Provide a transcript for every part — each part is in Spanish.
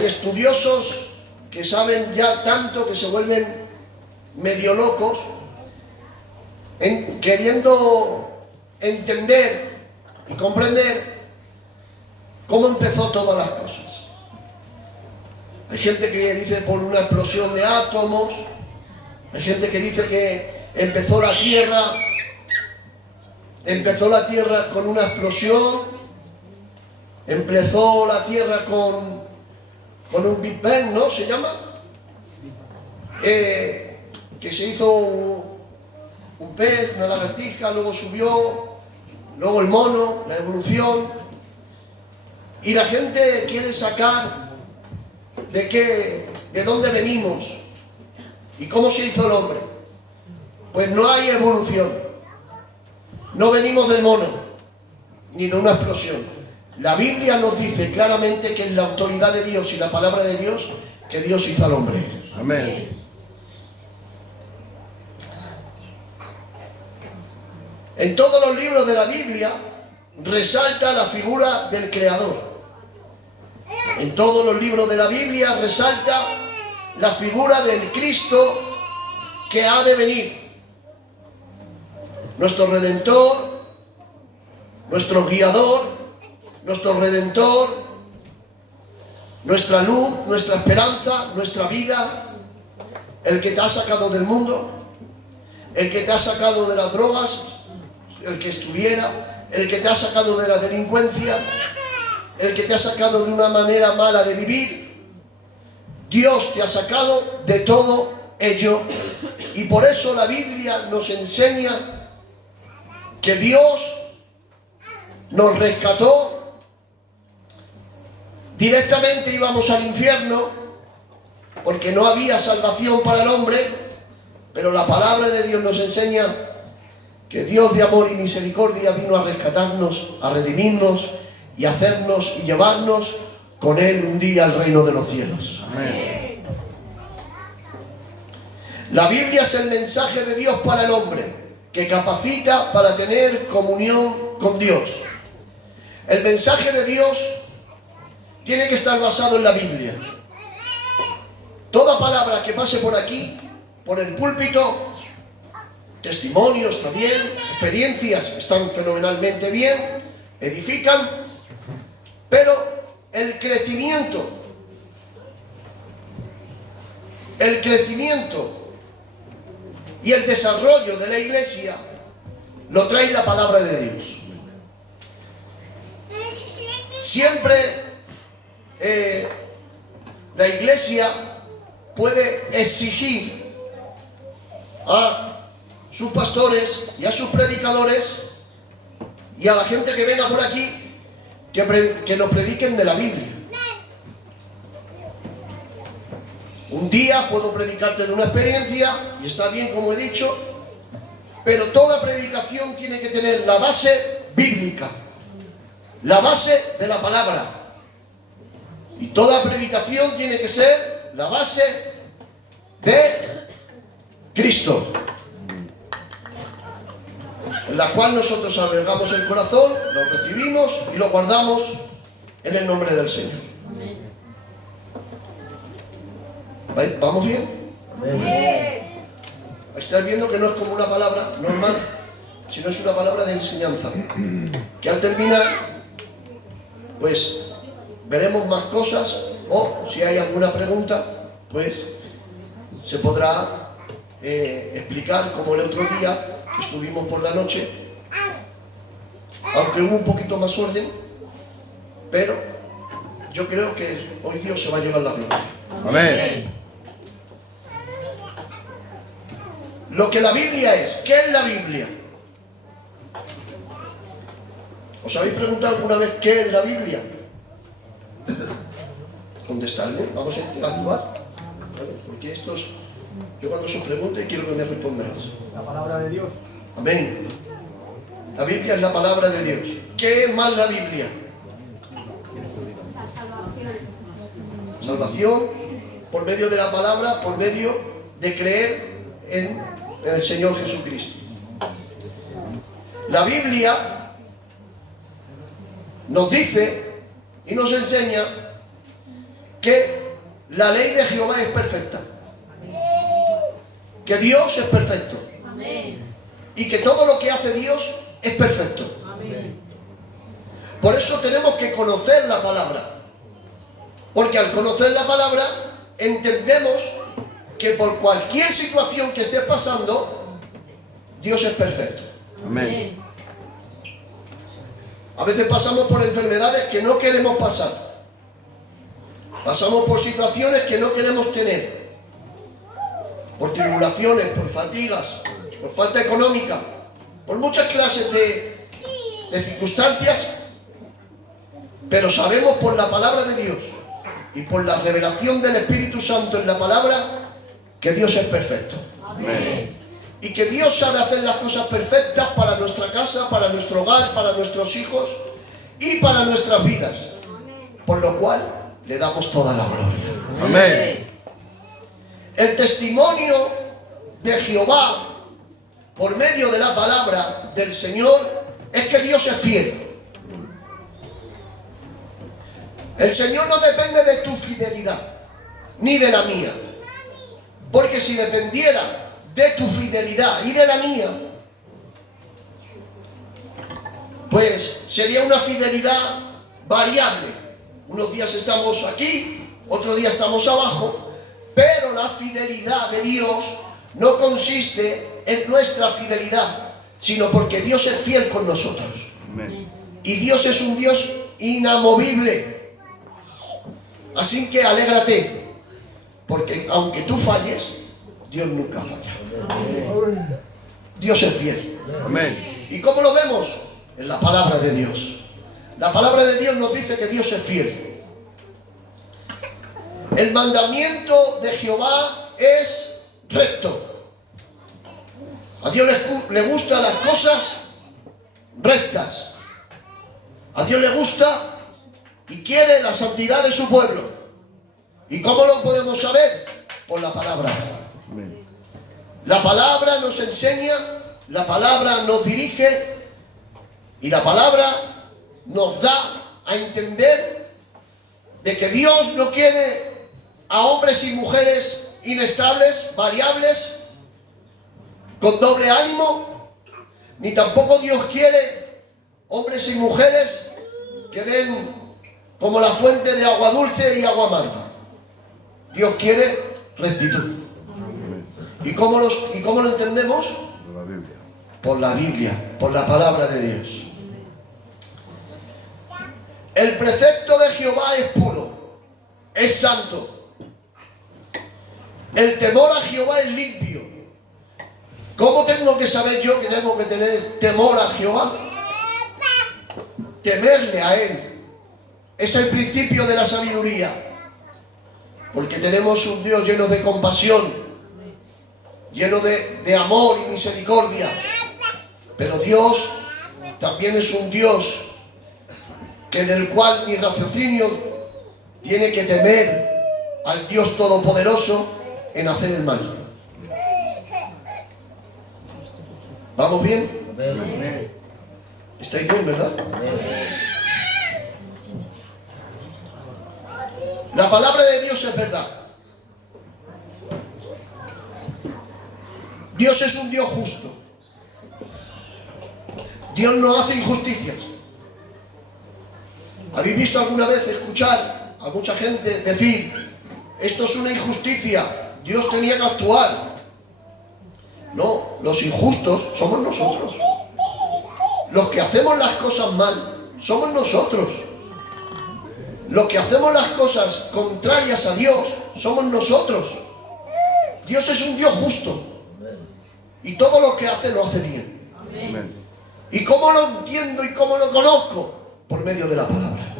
Hay estudiosos que saben ya tanto que se vuelven medio locos queriendo entender y comprender cómo empezó todas las cosas. Hay gente que dice por una explosión de átomos, hay gente que dice que empezó la Tierra con una explosión, empezó la Tierra con un Big Bang, ¿no? Se llama, que se hizo un pez, una lagartija, luego subió, luego el mono, la evolución, y la gente quiere sacar de dónde venimos y cómo se hizo el hombre. Pues no hay evolución, no venimos del mono ni de una explosión. La Biblia nos dice claramente que es la autoridad de Dios y la palabra de Dios que Dios hizo al hombre. Amén. En todos los libros de la Biblia resalta la figura del Creador. En todos los libros de la Biblia resalta la figura del Cristo que ha de venir. Nuestro Redentor, nuestro Guiador, nuestro Redentor, nuestra luz, nuestra esperanza, nuestra vida, el que te ha sacado del mundo, el que te ha sacado de las drogas, el que estuviera, el que te ha sacado de la delincuencia, el que te ha sacado de una manera mala de vivir. Dios te ha sacado de todo ello, y por eso la Biblia nos enseña que Dios nos rescató. Directamente íbamos al infierno porque no había salvación para el hombre, pero la palabra de Dios nos enseña que Dios de amor y misericordia vino a rescatarnos, a redimirnos y hacernos y llevarnos con Él un día al reino de los cielos. Amén. La Biblia es el mensaje de Dios para el hombre, que capacita para tener comunión con Dios. El mensaje de Dios tiene que estar basado en la Biblia. Toda palabra que pase por aquí, por el púlpito, testimonios también, experiencias, están fenomenalmente bien, edifican, pero el crecimiento y el desarrollo de la iglesia lo trae la palabra de Dios. Siempre la iglesia puede exigir a sus pastores y a sus predicadores y a la gente que venga por aquí que nos prediquen de la Biblia. Un día puedo predicarte de una experiencia y está bien, como he dicho, pero toda predicación tiene que tener la base bíblica, la base de la palabra, y toda predicación tiene que ser la base de Cristo, en la cual nosotros albergamos el corazón, lo recibimos y lo guardamos en el nombre del Señor. ¿Vamos bien? Estáis viendo que no es como una palabra normal, sino es una palabra de enseñanza, que al terminar pues veremos más cosas, o si hay alguna pregunta pues se podrá explicar, como el otro día que estuvimos por la noche, aunque hubo un poquito más orden, pero yo creo que hoy Dios se va a llevar la gloria. Amén. Lo que la Biblia es. ¿Qué es la Biblia? ¿Os habéis preguntado alguna vez qué es la Biblia? Contestadme, vamos a interactuar, ¿vale? Porque estos, yo cuando os pregunte quiero que me respondáis. La palabra de Dios. Amén. La Biblia es la palabra de Dios. ¿Qué es más la Biblia? La salvación. Salvación por medio de la palabra, por medio de creer en el Señor Jesucristo. La Biblia nos dice y nos enseña que la ley de Jehová es perfecta. Que Dios es perfecto. Y que todo lo que hace Dios es perfecto. Por eso tenemos que conocer la palabra. Porque al conocer la palabra entendemos que por cualquier situación que estés pasando, Dios es perfecto. Amén. A veces pasamos por enfermedades que no queremos pasar. Pasamos por situaciones que no queremos tener. Por tribulaciones, por fatigas, por falta económica, por muchas clases de circunstancias. Pero sabemos por la palabra de Dios y por la revelación del Espíritu Santo en la palabra que Dios es perfecto. Amén. Y que Dios sabe hacer las cosas perfectas para nuestra casa, para nuestro hogar, para nuestros hijos y para nuestras vidas. Por lo cual le damos toda la gloria. Amén. El testimonio de Jehová por medio de la palabra del Señor es que Dios es fiel. El Señor no depende de tu fidelidad, ni de la mía. Porque si dependiera de tu fidelidad y de la mía, pues sería una fidelidad variable. Unos días estamos aquí, otro día estamos abajo, pero la fidelidad de Dios no consiste en nuestra fidelidad, sino porque Dios es fiel con nosotros. Amén. Y Dios es un Dios inamovible. Así que alégrate, porque aunque tú falles, Dios nunca falla. Dios es fiel. Amén. ¿Y cómo lo vemos? En la palabra de Dios. La palabra de Dios nos dice que Dios es fiel. El mandamiento de Jehová es recto. A Dios le gustan las cosas rectas. A Dios le gusta y quiere la santidad de su pueblo. ¿Y cómo lo podemos saber? Por la palabra. Amén. La palabra nos enseña, la palabra nos dirige y la palabra nos da a entender de que Dios no quiere a hombres y mujeres inestables, variables, con doble ánimo, ni tampoco Dios quiere hombres y mujeres que den como la fuente de agua dulce y agua amarga. Dios quiere rectitud. ¿Y cómo lo entendemos? De la Biblia. Por la Biblia, por la palabra de Dios. El precepto de Jehová es puro, es santo. El temor a Jehová es limpio. ¿Cómo tengo que saber yo que tengo que tener temor a Jehová? Temerle a Él. Es el principio de la sabiduría. Porque tenemos un Dios lleno de compasión, lleno de amor y misericordia. Pero Dios también es un Dios en el cual mi raciocinio tiene que temer al Dios Todopoderoso en hacer el mal. ¿Vamos bien? ¿Estáis bien, verdad? La palabra de Dios es verdad. Dios es un Dios justo. Dios no hace injusticias. ¿Habéis visto alguna vez escuchar a mucha gente decir: esto es una injusticia, Dios tenía que actuar? No, los injustos somos nosotros. Los que hacemos las cosas mal somos nosotros. Los que hacemos las cosas contrarias a Dios somos nosotros. Dios es un Dios justo. Y todo lo que hace lo hace bien. Amén. ¿Y cómo lo entiendo y cómo lo conozco? Por medio de la palabra.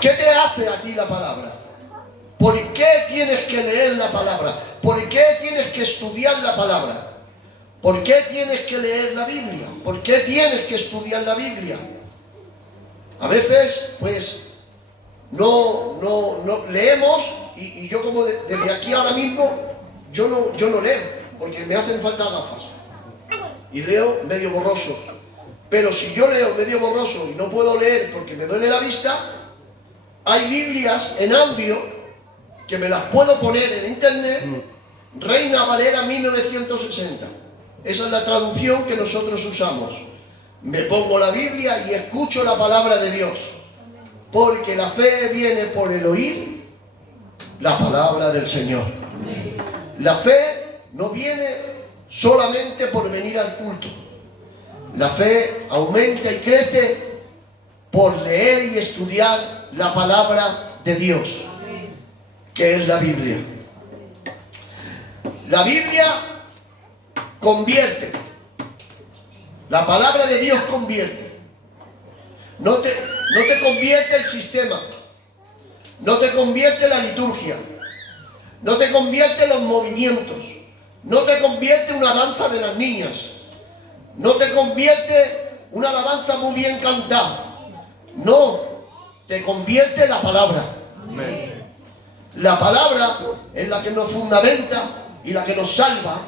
¿Qué te hace a ti la palabra? ¿Por qué tienes que leer la palabra? ¿Por qué tienes que estudiar la palabra? ¿Por qué tienes que leer la Biblia? ¿Por qué tienes que estudiar la Biblia? A veces, pues, no leemos y yo como desde aquí ahora mismo, yo no leo, porque me hacen falta gafas. Y leo medio borroso. Pero si yo leo medio borroso y no puedo leer porque me duele la vista, hay Biblias en audio que me las puedo poner en internet, Reina Valera 1960. Esa es la traducción que nosotros usamos. Me pongo la Biblia y escucho la palabra de Dios. Porque la fe viene por el oír la palabra del Señor. La fe no viene solamente por venir al culto. La fe aumenta y crece por leer y estudiar la palabra de Dios, que es la Biblia. La Biblia convierte. La palabra de Dios convierte. No te convierte el sistema. No te convierte la liturgia. No te convierte los movimientos. No te convierte una danza de las niñas. No te convierte una alabanza muy bien cantada. No, te convierte la palabra. Amén. La palabra es la que nos fundamenta y la que nos salva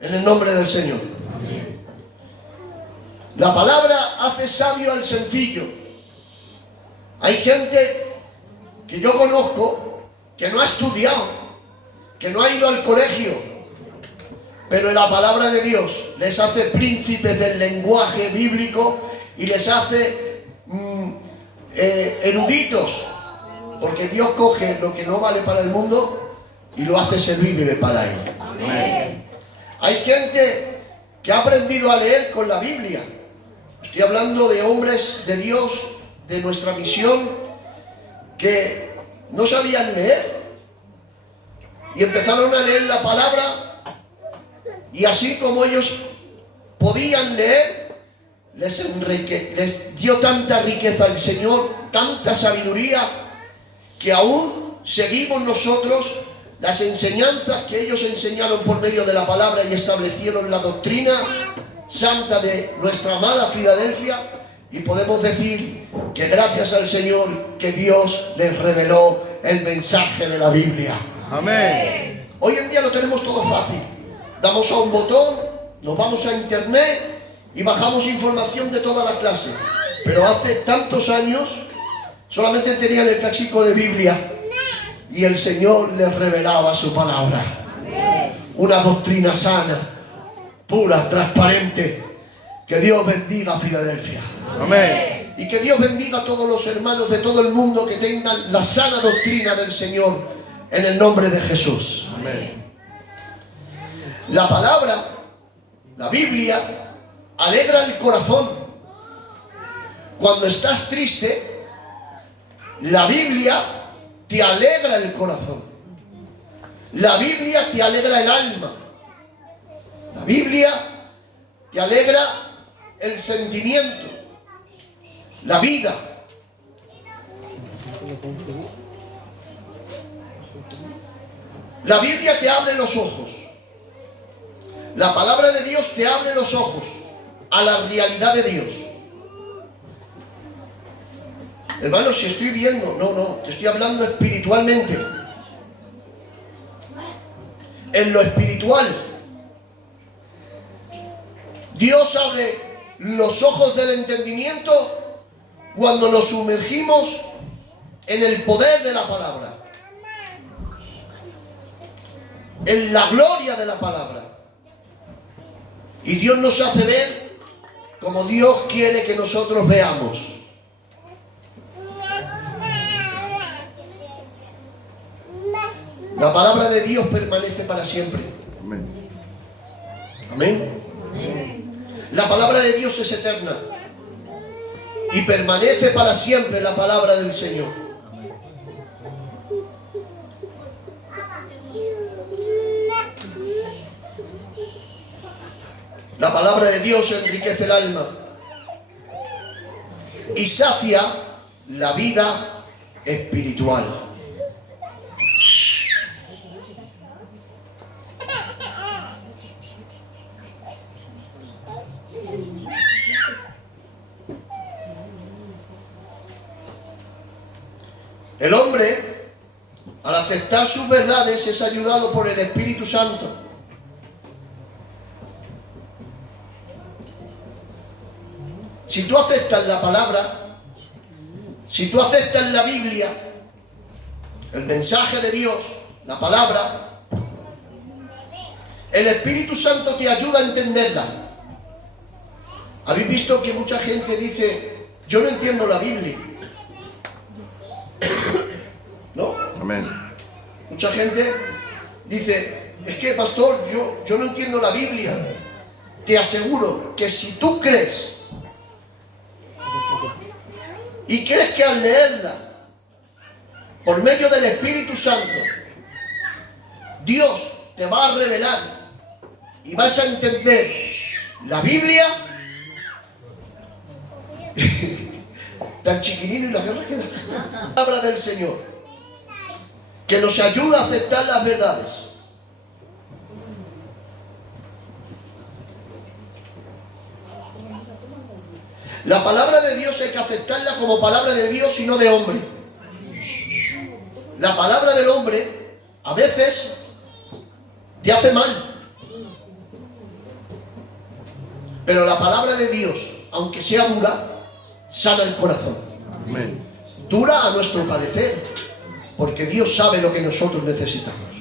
en el nombre del Señor. La palabra hace sabio al sencillo. Hay gente que yo conozco que no ha estudiado, que no ha ido al colegio, pero la palabra de Dios les hace príncipes del lenguaje bíblico y les hace eruditos, porque Dios coge lo que no vale para el mundo y lo hace servible para él. Amén. Hay gente que ha aprendido a leer con la Biblia. Estoy hablando de hombres de Dios, de nuestra misión, que no sabían leer y empezaron a leer la palabra, y así como ellos podían leer, les dio tanta riqueza el Señor, tanta sabiduría, que aún seguimos nosotros las enseñanzas que ellos enseñaron por medio de la palabra y establecieron la doctrina santa de nuestra amada Filadelfia, y podemos decir que gracias al Señor que Dios les reveló el mensaje de la Biblia. Amén. Hoy en día lo tenemos todo fácil. Damos a un botón, nos vamos a internet y bajamos información de toda la clase. Pero hace tantos años solamente tenían el cachico de Biblia y el Señor les revelaba su palabra. Una doctrina sana, pura, transparente. Que Dios bendiga a Filadelfia. Amén. Y que Dios bendiga a todos los hermanos de todo el mundo que tengan la sana doctrina del Señor en el nombre de Jesús. Amén. La palabra, la Biblia, alegra el corazón. Cuando estás triste, la Biblia te alegra el corazón. La Biblia te alegra el alma. La Biblia te alegra el sentimiento, la vida. La Biblia te abre los ojos. La palabra de Dios te abre los ojos a la realidad de Dios. Hermano, si estoy viendo, no, te estoy hablando espiritualmente. En lo espiritual, Dios abre los ojos del entendimiento cuando nos sumergimos en el poder de la palabra, en la gloria de la palabra. Y Dios nos hace ver como Dios quiere que nosotros veamos. La palabra de Dios permanece para siempre. Amén. Amén. La palabra de Dios es eterna y permanece para siempre la palabra del Señor. La palabra de Dios enriquece el alma y sacia la vida espiritual. El hombre, al aceptar sus verdades, es ayudado por el Espíritu Santo. Si tú aceptas la palabra, Si tú aceptas la Biblia, el mensaje de Dios, la palabra, el Espíritu Santo te ayuda a entenderla. ¿Habéis visto que mucha gente dice, yo no entiendo la Biblia? ¿No? Amén. Mucha gente dice, es que pastor, yo no entiendo la Biblia. Te aseguro que si tú crees y crees que al leerla por medio del Espíritu Santo Dios te va a revelar y vas a entender la Biblia, tan chiquinino y la guerra queda. La palabra del Señor que nos ayuda a aceptar las verdades. La palabra de Dios hay que aceptarla como palabra de Dios y no de hombre. La palabra del hombre a veces te hace mal. Pero la palabra de Dios, aunque sea dura, sana el corazón. Amén. Dura a nuestro padecer, porque Dios sabe lo que nosotros necesitamos.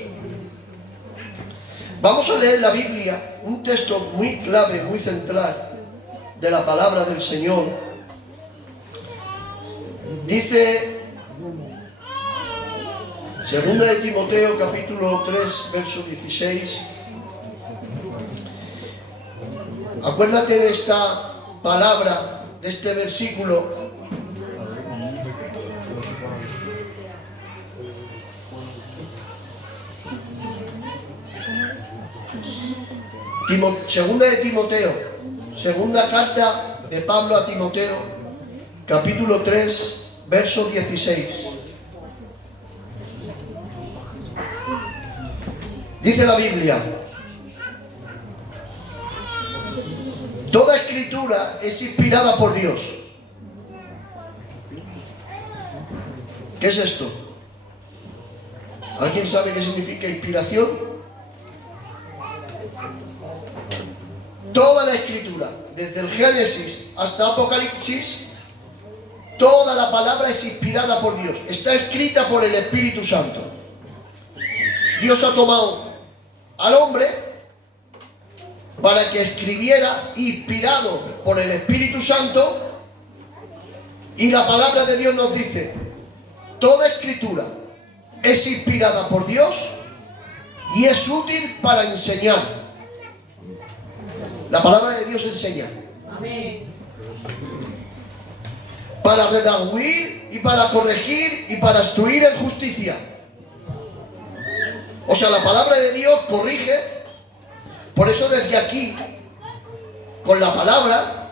Vamos a leer la Biblia, un texto muy clave, muy central de la palabra del Señor. Dice 2 de Timoteo capítulo 3 verso 16. Acuérdate de esta palabra, de este versículo. Segunda de Timoteo, segunda carta de Pablo a Timoteo, capítulo 3, verso 16. Dice la Biblia: toda escritura es inspirada por Dios. ¿Qué es esto? ¿Alguien sabe qué significa inspiración? Toda la escritura, desde el Génesis hasta Apocalipsis, toda la palabra es inspirada por Dios. Está escrita por el Espíritu Santo. Dios ha tomado al hombre para que escribiera, inspirado por el Espíritu Santo, y la palabra de Dios nos dice: toda escritura es inspirada por Dios y es útil para enseñar. La palabra de Dios enseña. Amén. Para redarguir y para corregir y para instruir en justicia. O sea, la palabra de Dios corrige. Por eso desde aquí, con la palabra,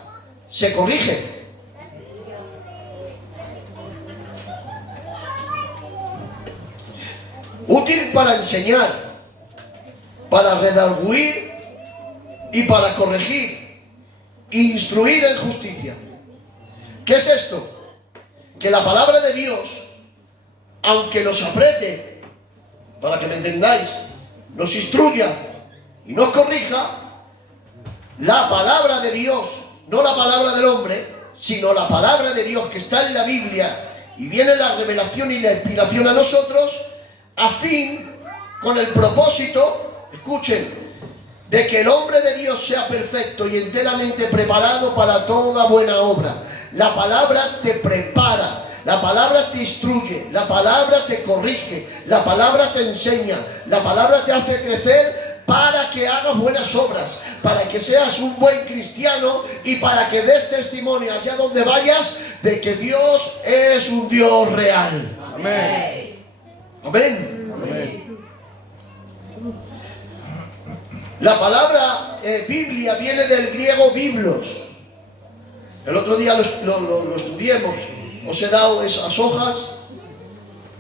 se corrige. Útil para enseñar, para redarguir y para corregir e instruir en justicia. ¿Qué es esto? Que la palabra de Dios, aunque nos apriete, para que me entendáis, nos instruya y nos corrija, la palabra de Dios, no la palabra del hombre, sino la palabra de Dios que está en la Biblia, y viene la revelación y la inspiración a nosotros, a fin, con el propósito, escuchen, de que el hombre de Dios sea perfecto y enteramente preparado para toda buena obra. La palabra te prepara, la palabra te instruye, la palabra te corrige, la palabra te enseña, la palabra te hace crecer para que hagas buenas obras, para que seas un buen cristiano y para que des testimonio allá donde vayas de que Dios es un Dios real. Amén. Amén. Amén. La palabra Biblia viene del griego biblos. El otro día lo estudiemos. Os he dado esas hojas.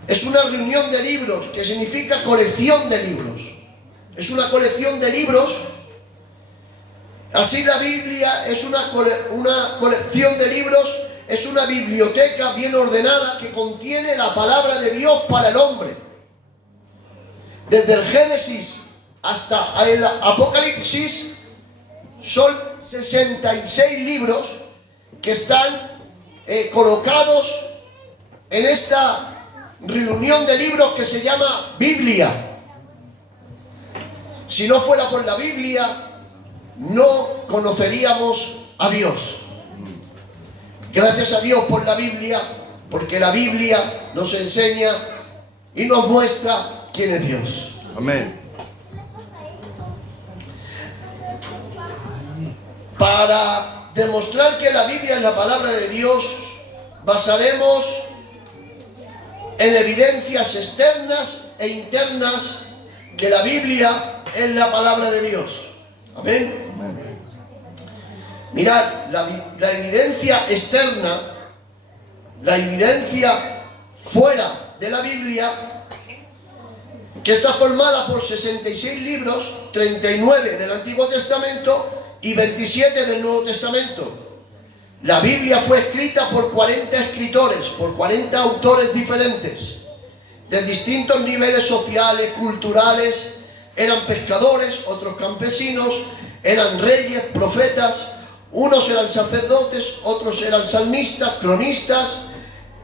Es una reunión de libros, que significa colección de libros. Es una colección de libros. Así la Biblia es una colección de libros, es una biblioteca bien ordenada que contiene la palabra de Dios para el hombre. Desde el Génesis hasta el Apocalipsis son 66 libros que están colocados en esta reunión de libros que se llama Biblia. Si no fuera por la Biblia, no conoceríamos a Dios. Gracias a Dios por la Biblia, porque la Biblia nos enseña y nos muestra quién es Dios. Amén. Para demostrar que la Biblia es la palabra de Dios, basaremos en evidencias externas e internas que la Biblia es la palabra de Dios. Amén. Mirad, la evidencia externa, la evidencia fuera de la Biblia, que está formada por 66 libros, 39 del Antiguo Testamento y 27 del Nuevo Testamento. La Biblia fue escrita por 40 escritores, por 40 autores diferentes, de distintos niveles sociales, culturales. Eran pescadores, otros campesinos, eran reyes, profetas, unos eran sacerdotes, otros eran salmistas, cronistas,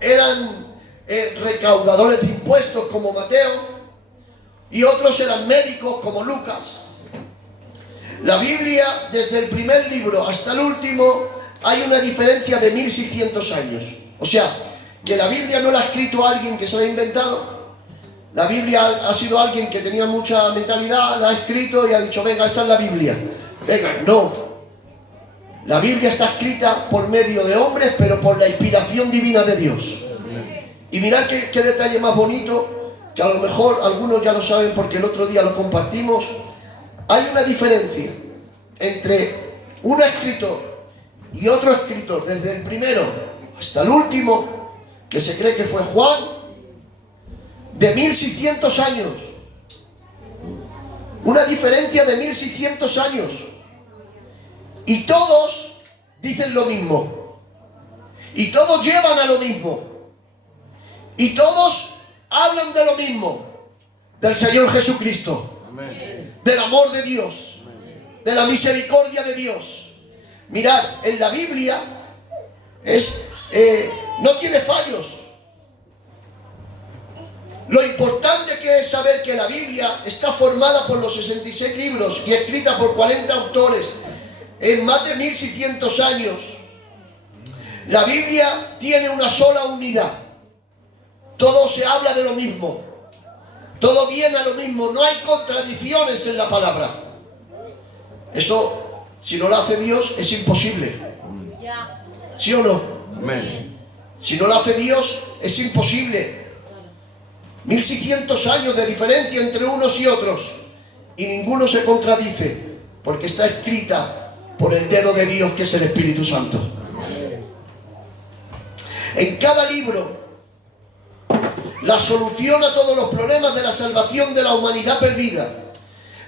eran recaudadores de impuestos como Mateo, y otros eran médicos como Lucas. La Biblia, desde el primer libro hasta el último, hay una diferencia de 1600 años. O sea, que la Biblia no la ha escrito alguien que se la ha inventado. La Biblia ha sido alguien que tenía mucha mentalidad, la ha escrito y ha dicho, venga, esta es la Biblia. Venga, no. La Biblia está escrita por medio de hombres, pero por la inspiración divina de Dios. Y mirad qué detalle más bonito, que a lo mejor algunos ya lo saben porque el otro día lo compartimos. Hay una diferencia entre un escritor y otro escritor, desde el primero hasta el último, que se cree que fue Juan, de 1600 años. Una diferencia de 1600 años. Y todos dicen lo mismo. Y todos llevan a lo mismo. Y todos hablan de lo mismo. Del Señor Jesucristo. Amén. Del amor de Dios. De la misericordia de Dios. Mirad, en la Biblia no tiene fallos. Lo importante que es saber que la Biblia está formada por los 66 libros y escrita por 40 autores en más de 1600 años. La Biblia tiene una sola unidad. Todo se habla de lo mismo. Todo viene a lo mismo. No hay contradicciones en la palabra. Eso, si no lo hace Dios, es imposible. ¿Sí o no? Amén. Si no lo hace Dios, es imposible. 1600 años de diferencia entre unos y otros, y ninguno se contradice, porque está escrita por el dedo de Dios, que es el Espíritu Santo. En cada libro, la solución a todos los problemas de la salvación de la humanidad perdida.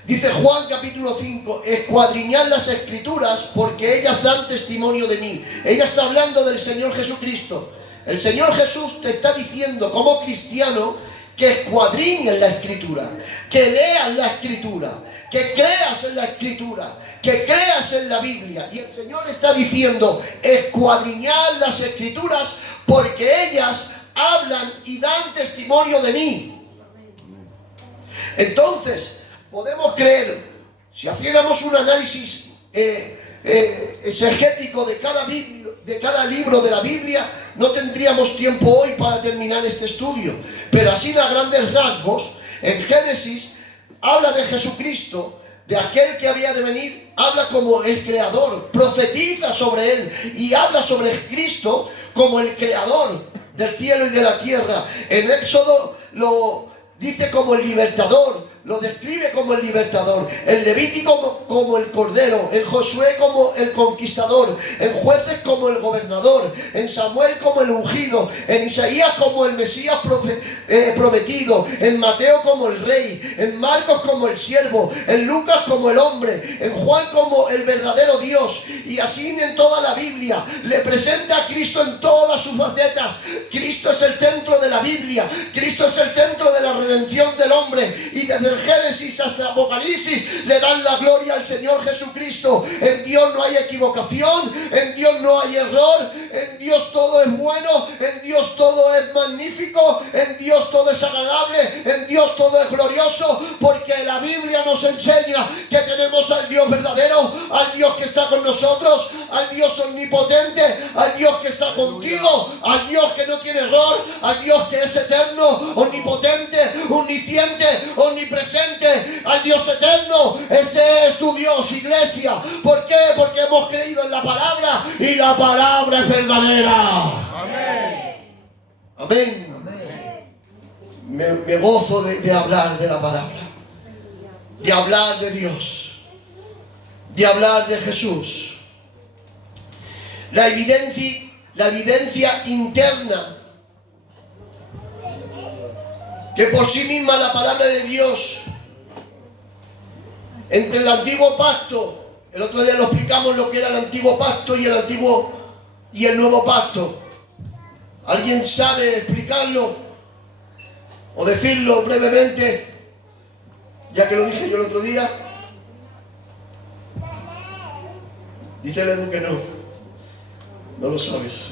Dice Juan capítulo 5, escuadriñad las Escrituras porque ellas dan testimonio de mí. Ella está hablando del Señor Jesucristo. El Señor Jesús te está diciendo como cristiano que escuadriñes la Escritura, que leas la Escritura, que creas en la Escritura, que creas en la Biblia. Y el Señor está diciendo, escuadriñad las Escrituras porque ellas hablan y dan testimonio de mí. Entonces, podemos creer, si hiciéramos un análisis exegético de cada libro de la Biblia, no tendríamos tiempo hoy para terminar este estudio. Pero así a grandes rasgos, en Génesis habla de Jesucristo, de aquel que había de venir, habla como el creador, profetiza sobre él y habla sobre Cristo como el creador del cielo y de la tierra. En Éxodo lo dice como el libertador, lo describe como el libertador. En Levítico como el cordero, en Josué como el conquistador, en Jueces como el gobernador, en Samuel como el ungido, en Isaías como el Mesías prometido, en Mateo como el rey, en Marcos como el siervo, en Lucas como el hombre, en Juan como el verdadero Dios. Y así en toda la Biblia le presenta a Cristo en todas sus facetas. Cristo es el centro de la Biblia, Cristo es el centro de la redención del hombre, y desde el Génesis hasta Apocalipsis le dan la gloria al Señor Jesucristo. En Dios no hay equivocación, en Dios no hay error, en Dios todo es bueno, en Dios todo es magnífico, en Dios todo es agradable, en Dios todo es glorioso, porque la Biblia nos enseña que tenemos al Dios verdadero, al Dios que está con nosotros, al Dios omnipotente, al Dios que está contigo, al Dios que no tiene error, al Dios que es eterno, omnipotente, omnisciente, omnipresente, al Dios eterno. Ese es tu Dios, iglesia. ¿Por qué? Porque hemos creído en la palabra y la palabra es verdadera. Amén. Me gozo de hablar de la palabra, de hablar de Dios, de hablar de Jesús. La evidencia interna que por sí misma la palabra de Dios, entre el antiguo pacto, el otro día lo explicamos lo que era el antiguo pacto y el nuevo pacto. ¿Alguien sabe explicarlo o decirlo brevemente? Ya que lo dije yo el otro día. Dice el Edu que no lo sabes.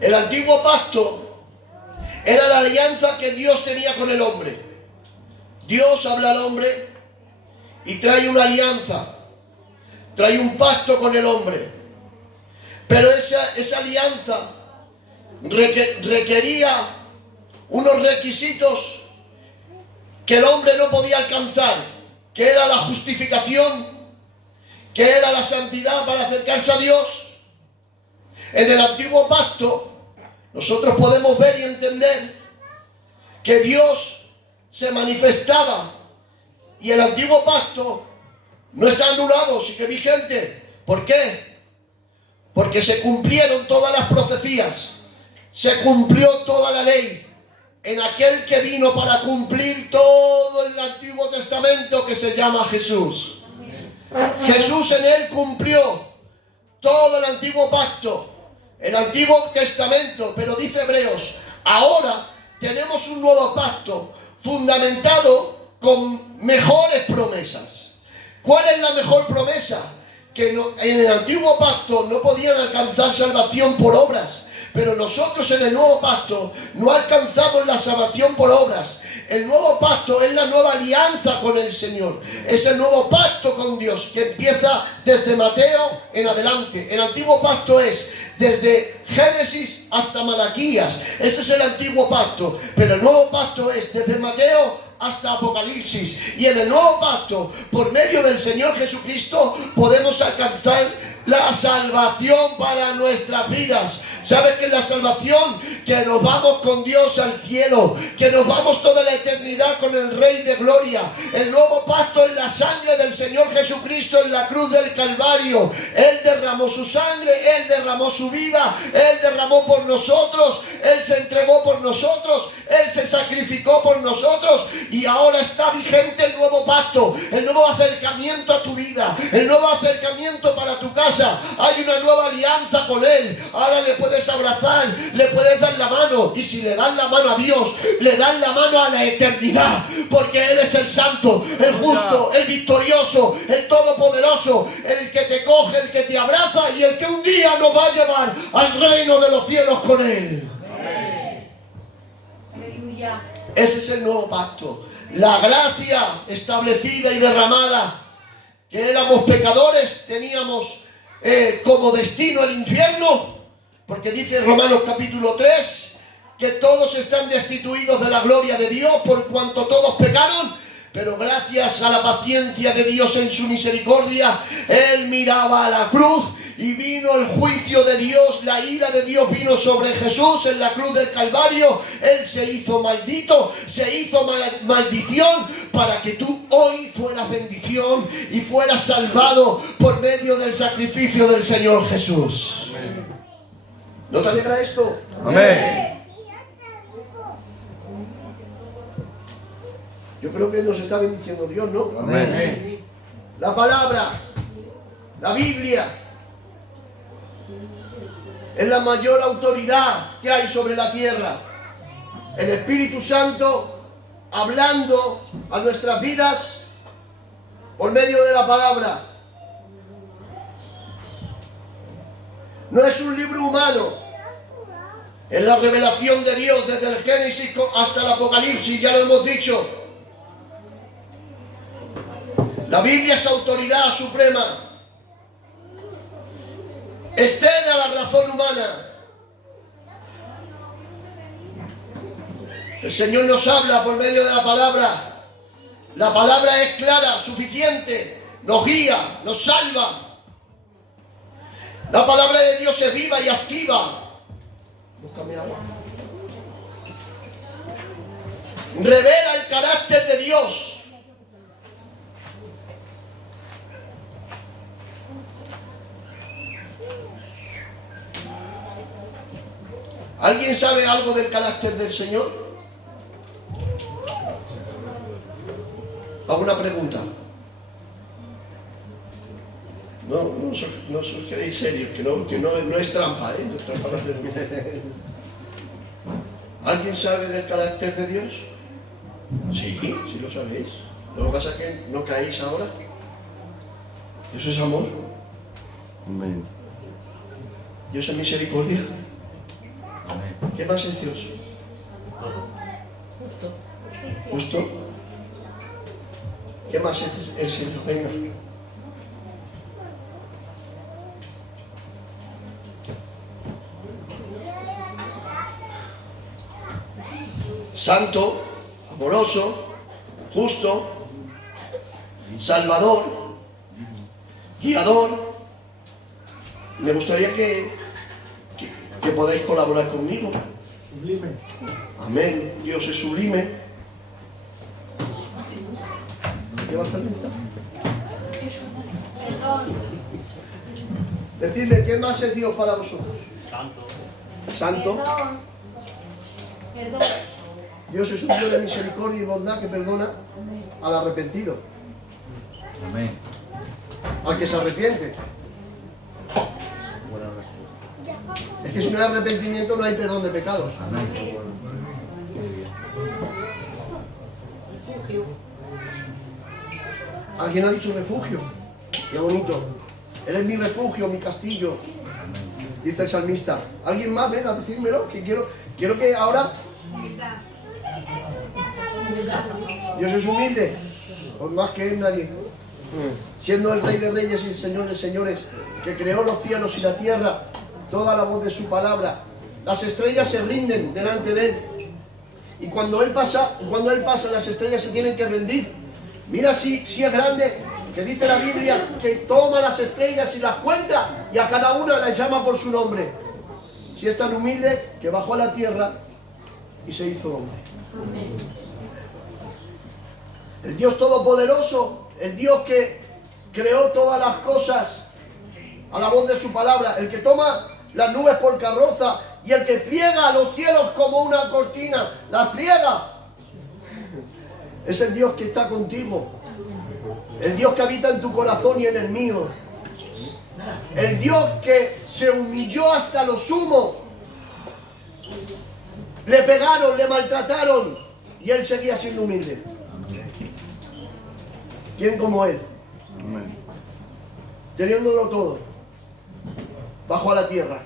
El antiguo pacto era la alianza que Dios tenía con el hombre. Dios habla al hombre y trae una alianza, trae un pacto con el hombre. Pero esa alianza requería unos requisitos que el hombre no podía alcanzar, que era la justificación, que era la santidad para acercarse a Dios. En el antiguo pacto nosotros podemos ver y entender que Dios se manifestaba y el antiguo pacto no está anulado, sigue vigente. ¿Por qué? Porque se cumplieron todas las profecías, se cumplió toda la ley en aquel que vino para cumplir todo el Antiguo Testamento, que se llama Jesús. Jesús en él cumplió todo el antiguo pacto, el Antiguo Testamento, pero dice Hebreos, ahora tenemos un nuevo pacto fundamentado con mejores promesas. ¿Cuál es la mejor promesa? Que en el antiguo pacto no podían alcanzar salvación por obras, pero nosotros en el nuevo pacto no alcanzamos la salvación por obras. El nuevo pacto es la nueva alianza con el Señor. Es el nuevo pacto con Dios que empieza desde Mateo en adelante. El antiguo pacto es desde Génesis hasta Malaquías. Ese es el antiguo pacto. Pero el nuevo pacto es desde Mateo hasta Apocalipsis. Y en el nuevo pacto, por medio del Señor Jesucristo, podemos alcanzar la salvación para nuestras vidas. ¿Sabes qué es la salvación? Que nos vamos con Dios al cielo, que nos vamos toda la eternidad con el Rey de Gloria. El nuevo pacto es la sangre del Señor Jesucristo en la cruz del Calvario. Él derramó su sangre, Él derramó su vida, Él derramó por nosotros, Él se entregó por nosotros, Él se sacrificó por nosotros, y ahora está vigente el nuevo pacto, el nuevo acercamiento a tu vida, el nuevo acercamiento para tu casa. Hay una nueva alianza con Él. Ahora le puedes abrazar, le puedes dar la mano, y si le das la mano a Dios, le das la mano a la eternidad, porque Él es el santo, el justo, el victorioso, el todopoderoso, el que te coge, el que te abraza y el que un día nos va a llevar al reino de los cielos con Él. Aleluya. Ese es el nuevo pacto, la gracia establecida y derramada. Que éramos pecadores, teníamos como destino el infierno, porque dice Romanos capítulo 3 que todos están destituidos de la gloria de Dios por cuanto todos pecaron, pero gracias a la paciencia de Dios en su misericordia, Él miraba a la cruz y vino el juicio de Dios, la ira de Dios vino sobre Jesús en la cruz del Calvario. Él se hizo maldito, se hizo maldición para que tú hoy fueras bendición y fueras salvado por medio del sacrificio del Señor Jesús. Amén. ¿No te alegra esto? Amén. Yo creo que nos está bendiciendo Dios, ¿no? Amén. La palabra, la Biblia, es la mayor autoridad que hay sobre la tierra. El Espíritu Santo hablando a nuestras vidas por medio de la palabra. No es un libro humano. Es la revelación de Dios desde el Génesis hasta el Apocalipsis, ya lo hemos dicho. La Biblia es autoridad suprema. Excede a la razón humana. El Señor nos habla por medio de la palabra. La palabra es clara, suficiente, nos guía, nos salva. La palabra de Dios es viva y activa. Búscame agua. Revela el carácter de Dios. ¿Alguien sabe algo del carácter del Señor? Hago una pregunta. No os quedéis serios, que no es trampa, ¿eh? No es trampa la pregunta. ¿Alguien sabe del carácter de Dios? Sí, sí lo sabéis. Lo que pasa es que no caéis ahora. Eso es amor. Amén. Dios es misericordia. ¿Qué más es Dios? Justo. ¿Qué más es Dios? Venga. Santo, amoroso, justo, salvador, guiador. Me gustaría que podáis colaborar conmigo. Sublime. Amén. Dios es sublime. ¿Qué va a hacer? Decidme, ¿qué más es Dios para vosotros? Santo. Perdón. Dios es un Dios de misericordia y bondad que perdona al arrepentido. Amén. Al que se arrepiente. Es que si no hay arrepentimiento no hay perdón de pecados. Amén. ¿Alguien ha dicho refugio? Qué bonito. Él es mi refugio, mi castillo. Dice el salmista. ¿Alguien más? Venga, decídmelo, que quiero que ahora... Dios es humilde, pues más que él nadie. Siendo el Rey de Reyes y el Señor de Señores, que creó los cielos y la tierra, toda la voz de su palabra. Las estrellas se rinden delante de él. Y cuando él pasa, las estrellas se tienen que rendir. Mira si es grande, que dice la Biblia que toma las estrellas y las cuenta y a cada una las llama por su nombre. Si es tan humilde que bajó a la tierra y se hizo hombre. El Dios Todopoderoso, el Dios que creó todas las cosas a la voz de su palabra, el que toma las nubes por carroza y el que pliega a los cielos como una cortina, las pliega. Es el Dios que está contigo, el Dios que habita en tu corazón y en el mío, el Dios que se humilló hasta lo sumo. Le pegaron, le maltrataron y él seguía siendo humilde. ¿Quién como él? Amén. Teniéndolo todo, bajó a la tierra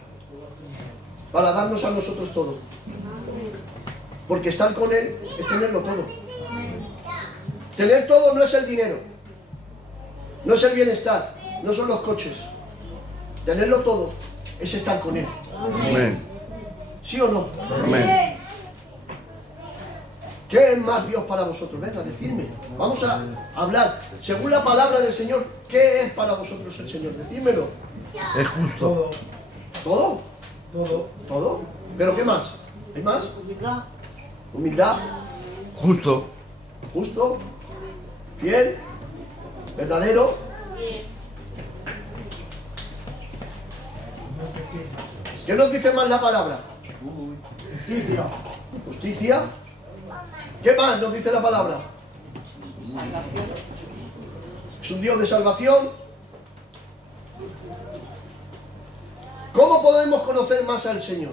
para darnos a nosotros todo. Porque estar con él es tenerlo todo. Tener todo no es el dinero, no es el bienestar, no son los coches. Tenerlo todo es estar con él. Amén. ¿Sí o no? Amén. ¿Qué es más Dios para vosotros? Venga, decidme. Vamos a hablar. Según la palabra del Señor, ¿qué es para vosotros el Señor? Decídmelo. Es justo. ¿Todo? Todo. ¿Todo? ¿Pero qué más? ¿Hay más? Humildad. Justo. Justo. Fiel. Verdadero. ¿Qué nos dice más la palabra? Justicia. Justicia. ¿Qué más nos dice la palabra? Es un Dios de salvación. ¿Cómo podemos conocer más al Señor?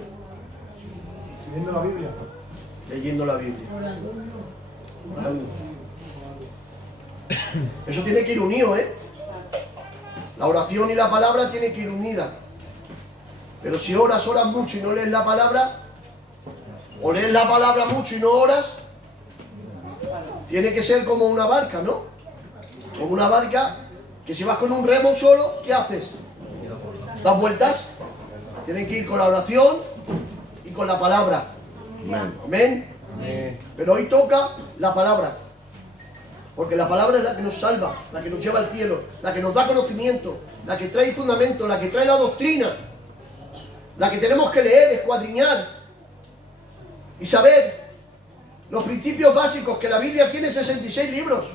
Leyendo la Biblia. Leyendo la Biblia. Orando. Eso tiene que ir unido, ¿eh? La oración y la palabra tienen que ir unidas. Pero si oras mucho y no lees la palabra, o lees la palabra mucho y no oras, tiene que ser como una barca, ¿no? Como una barca que si vas con un remo solo, ¿qué haces? ¿Das vueltas? Tienen que ir con la oración y con la palabra. Amén. Pero hoy toca la palabra. Porque la palabra es la que nos salva, la que nos lleva al cielo, la que nos da conocimiento, la que trae fundamento, la que trae la doctrina, la que tenemos que leer, escuadriñar y saber los principios básicos, que la Biblia tiene 66 libros,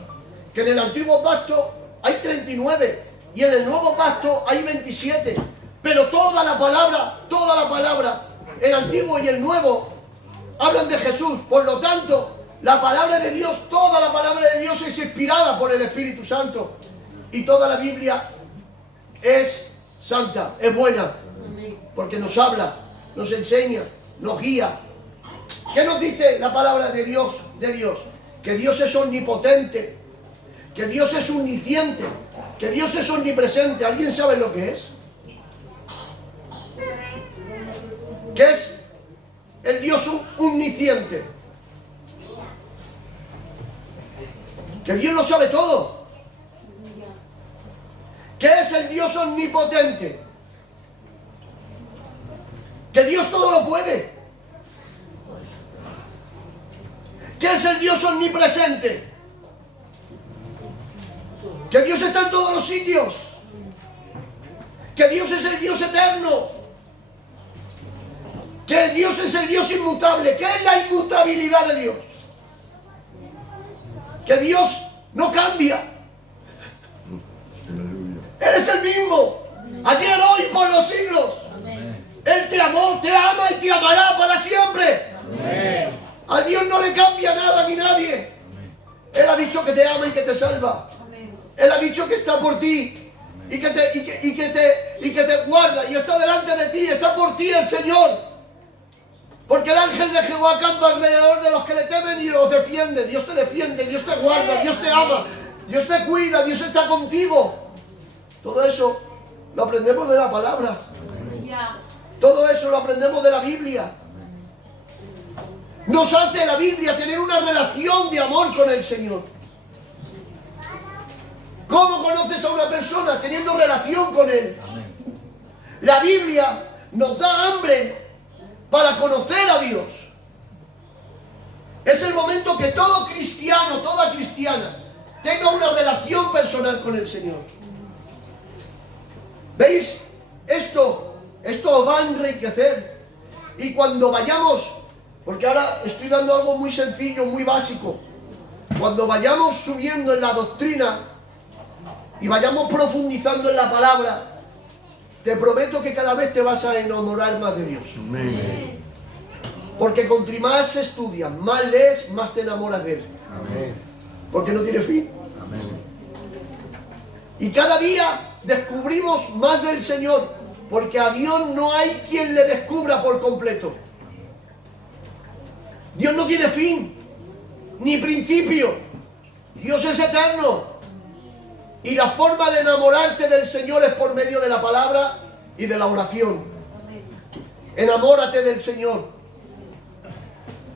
que en el Antiguo Pacto hay 39 y en el Nuevo Pacto hay 27, pero toda la palabra, el Antiguo y el Nuevo, hablan de Jesús. Por lo tanto, la palabra de Dios, toda la palabra de Dios es inspirada por el Espíritu Santo. Y toda la Biblia es santa, es buena. Porque nos habla, nos enseña, nos guía. ¿Qué nos dice la palabra de Dios? Que Dios es omnipotente, que Dios es omnisciente, que Dios es omnipresente. ¿Alguien sabe lo que es? ¿Qué es el Dios omnisciente? Que Dios lo sabe todo. ¿Qué es el Dios omnipotente? Que Dios todo lo puede. ¿Qué es el Dios omnipresente? Que Dios está en todos los sitios. Que Dios es el Dios eterno. Que Dios es el Dios inmutable. ¿Qué es la inmutabilidad de Dios? Que Dios no cambia. Él es el mismo. Ayer, hoy, por los siglos. Él te amó, te ama y te amará para siempre. A Dios no le cambia nada ni nadie. Él ha dicho que te ama y que te salva. Él ha dicho que está por ti y que te guarda y está delante de ti. Está por ti el Señor. Porque el ángel de Jehová campa alrededor de los que le temen y los defiende. Dios te defiende, Dios te guarda, Dios te ama, Dios te cuida, Dios está contigo. Todo eso lo aprendemos de la palabra. Todo eso lo aprendemos de la Biblia. Nos hace la Biblia tener una relación de amor con el Señor. ¿Cómo conoces a una persona? Teniendo relación con Él. La Biblia nos da hambre para conocer a Dios. Es el momento que todo cristiano, toda cristiana, tenga una relación personal con el Señor. ¿Veis? Esto os va a enriquecer. Y cuando vayamos, porque ahora estoy dando algo muy sencillo, muy básico, cuando vayamos subiendo en la doctrina y vayamos profundizando en la palabra, te prometo que cada vez te vas a enamorar más de Dios. Amén. Porque cuanto más estudias, más lees, más te enamoras de Él. Amén. Porque no tiene fin. Amén. Y cada día descubrimos más del Señor, porque a Dios no hay quien le descubra por completo. Dios no tiene fin, ni principio. Dios es eterno. Y la forma de enamorarte del Señor es por medio de la palabra y de la oración. Enamórate del Señor.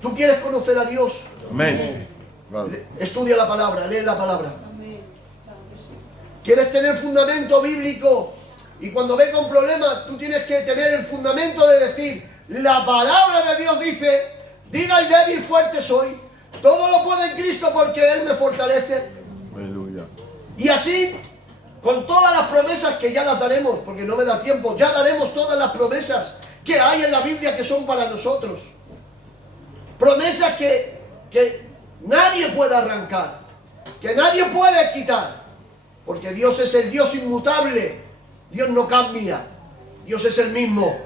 ¿Tú quieres conocer a Dios? Amén. Vale. Estudia la palabra, lee la palabra. ¿Quieres tener fundamento bíblico? Y cuando venga un problema, tú tienes que tener el fundamento de decir, la palabra de Dios dice, diga el débil, fuerte soy. Todo lo puedo en Cristo porque Él me fortalece. Aleluya. Y así, con todas las promesas que ya las daremos, porque no me da tiempo, ya daremos todas las promesas que hay en la Biblia que son para nosotros. Promesas que nadie puede arrancar, que nadie puede quitar, porque Dios es el Dios inmutable, Dios no cambia, Dios es el mismo.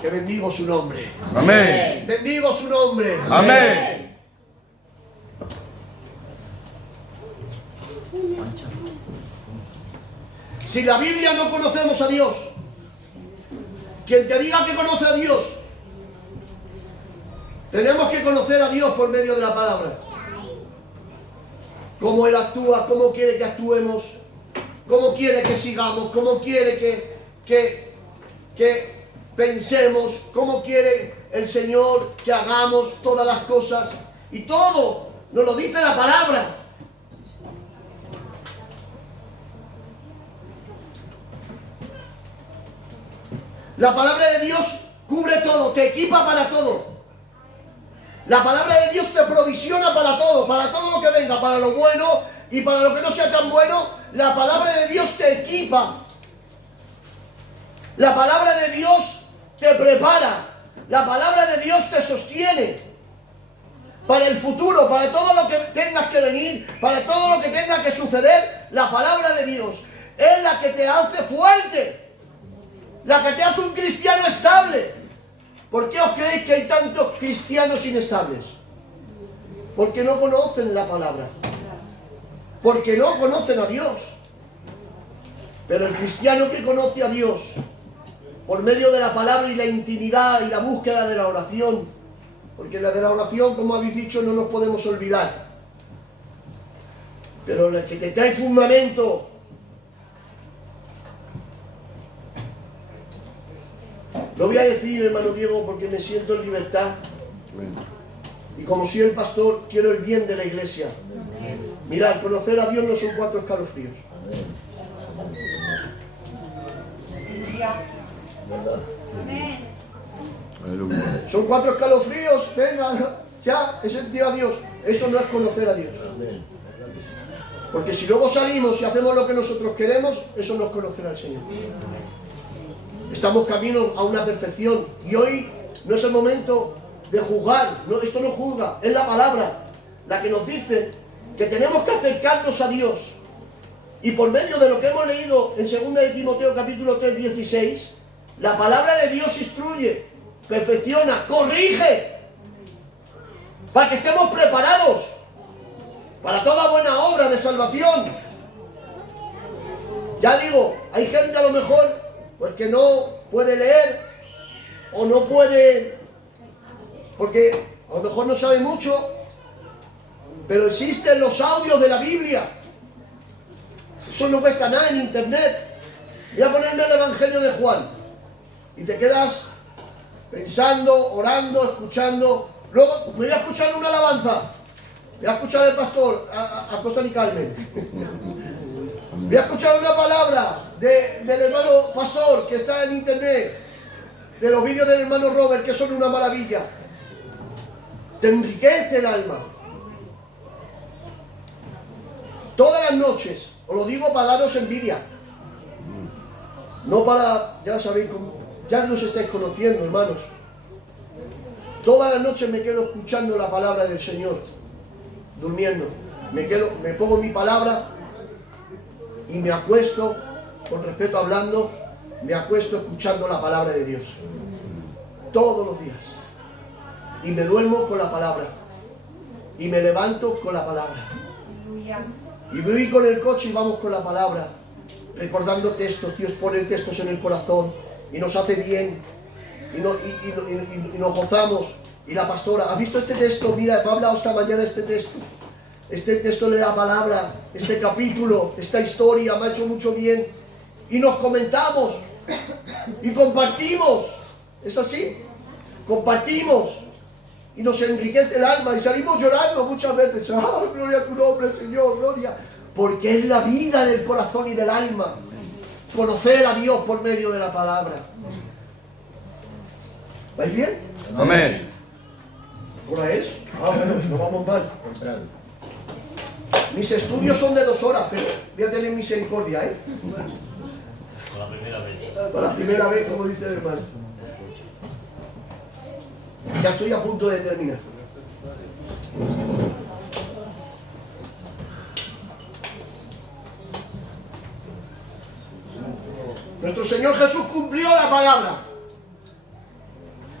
Que bendigo su nombre. Amén. Bendigo su nombre. Amén. Si la Biblia no conocemos a Dios, quien te diga que conoce a Dios, tenemos que conocer a Dios por medio de la palabra. Cómo Él actúa, cómo quiere que actuemos, cómo quiere que sigamos, cómo quiere que pensemos, cómo quiere el Señor que hagamos todas las cosas. Y todo nos lo dice la palabra. La palabra de Dios cubre todo, te equipa para todo. La palabra de Dios te provisiona para todo lo que venga, para lo bueno y para lo que no sea tan bueno. La palabra de Dios te equipa. La palabra de Dios te prepara. La palabra de Dios te sostiene para el futuro, para todo lo que tengas que venir, para todo lo que tenga que suceder. La palabra de Dios es la que te hace fuerte, la que te hace un cristiano estable. ¿Por qué os creéis que hay tantos cristianos inestables? Porque no conocen la palabra, porque no conocen a Dios. Pero el cristiano que conoce a Dios por medio de la palabra y la intimidad y la búsqueda de la oración, porque la de la oración, como habéis dicho, no nos podemos olvidar, pero la que te trae fundamento. Lo voy a decir, hermano Diego, porque me siento en libertad. Y como soy el pastor, quiero el bien de la iglesia. Mirad, conocer a Dios no son 4 escalofríos. Aleluya. Son 4 escalofríos, venga, ya he sentido a Dios. Eso no es conocer a Dios. Porque si luego salimos y hacemos lo que nosotros queremos, eso no es conocer al Señor. Estamos camino a una perfección. Y hoy no es el momento de juzgar. No, esto no juzga, es la palabra la que nos dice que tenemos que acercarnos a Dios. Y por medio de lo que hemos leído en 2 de Timoteo capítulo 3, 16, la palabra de Dios instruye, perfecciona, corrige, para que estemos preparados para toda buena obra de salvación. Ya digo, hay gente a lo mejor pues que no puede leer o no puede, porque a lo mejor no sabe mucho, pero existen los audios de la Biblia. Eso no cuesta nada en internet. Voy a ponerme el Evangelio de Juan y te quedas pensando, orando, escuchando. Luego me voy a escuchar una alabanza. Voy a escuchar al pastor, a Costa y Carmen. Voy a escuchar una palabra del hermano pastor que está en internet, de los vídeos del hermano Robert, que son una maravilla. Te enriquece el alma. Todas las noches, os lo digo para daros envidia. No para, ya sabéis, ya nos estáis conociendo, hermanos. Todas las noches me quedo escuchando la palabra del Señor, durmiendo. Me pongo mi palabra y me acuesto, con respeto hablando, me acuesto escuchando la palabra de Dios. Todos los días. Y me duermo con la palabra. Y me levanto con la palabra. Y voy con el coche y vamos con la palabra. Recordando textos, Dios pone textos en el corazón y nos hace bien. Y nos gozamos. Y la pastora, ¿has visto este texto? Mira, me ha hablado esta mañana este texto. Este texto de la palabra, este capítulo, esta historia me ha hecho mucho bien. Y nos comentamos y compartimos. ¿Es así? Compartimos y nos enriquece el alma y salimos llorando muchas veces. ¡Ah, gloria a tu nombre, Señor! ¡Gloria! Porque es la vida del corazón y del alma. Conocer a Dios por medio de la palabra. ¿Vais bien? Amén. ¿Hora es? Ah, bueno, no vamos mal. Mis estudios son de 2 horas, pero voy a tener misericordia, ¿eh? Por la primera vez. Para la primera vez, como dice el hermano. Ya estoy a punto de terminar. Nuestro Señor Jesús cumplió la palabra.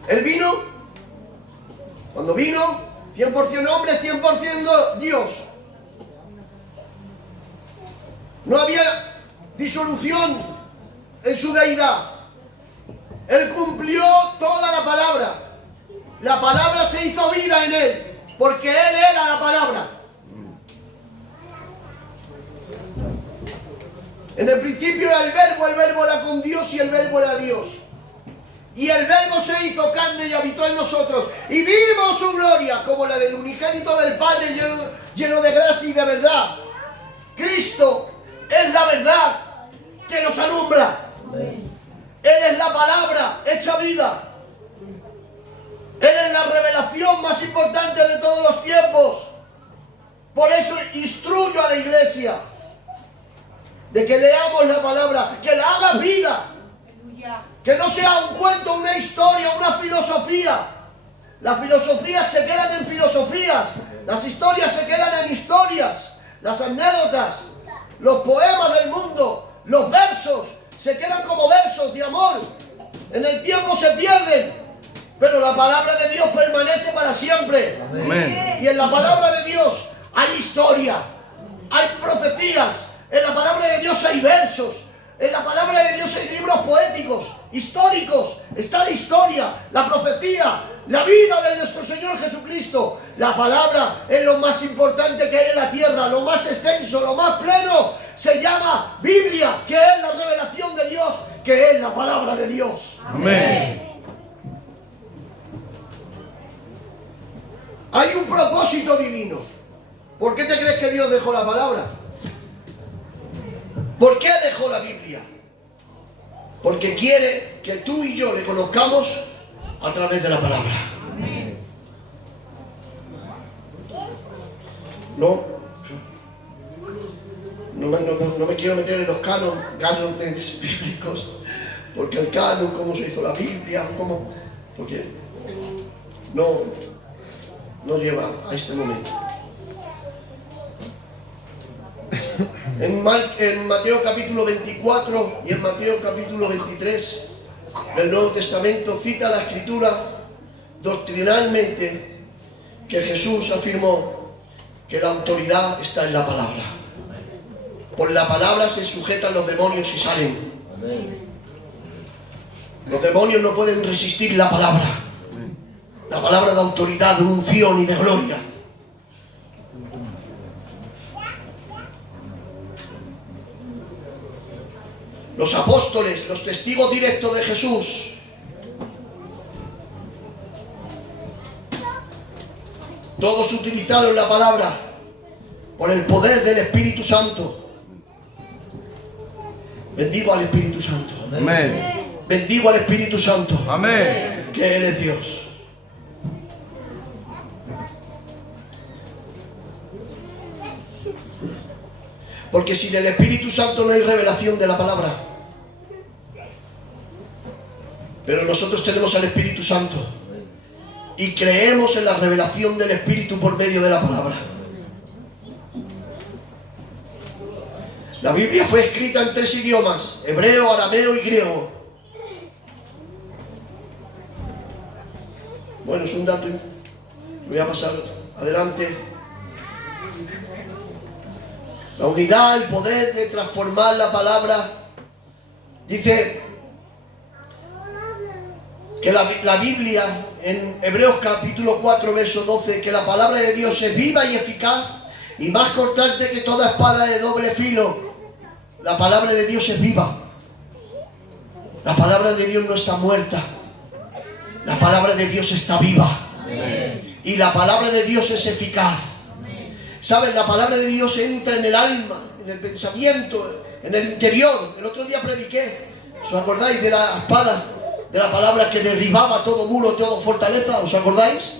Él vino, cuando vino, 100% hombre, 100% Dios. No había disolución en su deidad. Él cumplió toda la palabra. La palabra se hizo vida en él, porque él era la palabra. En el principio era el verbo era con Dios y el verbo era Dios. Y el Verbo se hizo carne y habitó en nosotros. Y vimos su gloria como la del unigénito del Padre, lleno de gracia y de verdad. Cristo es la verdad que nos alumbra. Él es la palabra hecha vida. Él es la revelación más importante de todos los tiempos. Por eso instruyo a la iglesia de que leamos la palabra, que la haga vida. Que no sea un cuento, una historia, una filosofía. Las filosofías se quedan en filosofías. Las historias se quedan en historias. Las anécdotas, los poemas del mundo, los versos, se quedan como versos de amor. En el tiempo se pierden. Pero la palabra de Dios permanece para siempre. Amén. Y en la palabra de Dios hay historia, hay profecías. En la palabra de Dios hay versos. En la palabra de Dios hay libros poéticos, históricos. Está la historia, la profecía, la vida de nuestro Señor Jesucristo. La palabra es lo más importante que hay en la tierra, lo más extenso, lo más pleno. Se llama Biblia, que es la revelación de Dios, que es la palabra de Dios. Amén. Hay un propósito divino. ¿Por qué te crees que Dios dejó la palabra? ¿Por qué dejó la Biblia? Porque quiere que tú y yo le conozcamos a través de la palabra. No me quiero meter en los cánones bíblicos, porque el canon, cómo se hizo la Biblia, porque no lleva a este momento. En Mateo capítulo 24 y en Mateo capítulo 23 del Nuevo Testamento cita la Escritura doctrinalmente que Jesús afirmó que la autoridad está en la palabra. Por la palabra se sujetan los demonios y salen. Los demonios no pueden resistir la palabra. La palabra de autoridad, de unción y de gloria. Los apóstoles, los testigos directos de Jesús, todos utilizaron la palabra por el poder del Espíritu Santo. Bendigo al Espíritu Santo. Amén. Bendigo al Espíritu Santo. Amén. Que Él es Dios. Porque sin el Espíritu Santo no hay revelación de la palabra. Pero nosotros tenemos al Espíritu Santo y creemos en la revelación del Espíritu por medio de la palabra. La Biblia fue escrita en 3 idiomas: hebreo, arameo y griego. Bueno, es un dato. Voy a pasar adelante. La unidad, el poder de transformar la palabra. Dice que la Biblia, en Hebreos capítulo 4, verso 12, que la palabra de Dios es viva y eficaz y más cortante que toda espada de doble filo. La palabra de Dios es viva. La palabra de Dios no está muerta. La palabra de Dios está viva. Y la palabra de Dios es eficaz. ¿Saben? La palabra de Dios entra en el alma, en el pensamiento, en el interior. El otro día prediqué. ¿Os acordáis de la espada? De la palabra que derribaba todo muro, toda fortaleza. ¿Os acordáis?